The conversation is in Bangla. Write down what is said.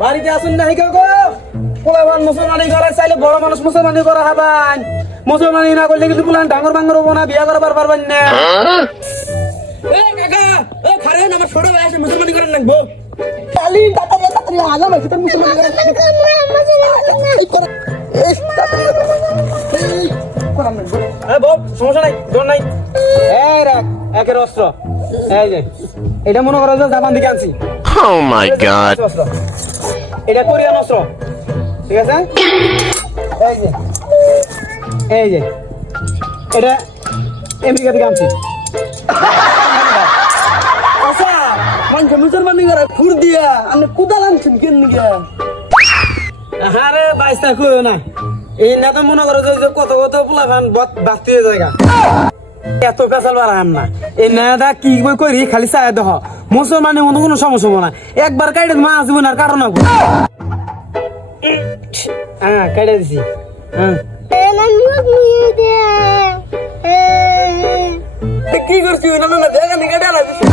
বাড়িতে আসুন নাই গো পোলাবান মুসলমানি করার চাইলে বড় মানুষ মুসলমানি করা হবান মুসলমানি না করলে কিন্তু পোলান ডাঙর বাঙ্গর হবো না বিয়া করবার পারবেন না এ কাকা এ খারে আমার ছোট ভাই আছে মুসলমানি করেন লাগবো কালি তাড়াতাড়ি আগা ভাই তোর মুসলমানি করেন সমস্যা নাই দৌড় নাই এই রাখ একের অস্ত্র এই যে এটা মনে করো যে জাপান থেকে আনছি Oh my god. এটা কোরিয়ান অস্ত্র ঠিক আছে এই যে এটা আমেরিকা থেকে আনছি আচ্ছা মানুষ মুসলমানি করে ফুর দিয়া আমি কোদাল আনছেন কেন নিয়ে আরে বাইসটা কইও না এই না তো মনে করো যে কত কত পোলাগান বাস্তি জায়গা এত পেশাল বাড়াম না এই নেদা কি করি খালি চায় দেহ মুসলমানের মতো কোনো সমস্যা হবো না একবার কাইটে মা আসবো না কারণ হ্যাঁ কাইটে দিছি হ্যাঁ কি করছি না দেখা নি কাটা লাগছে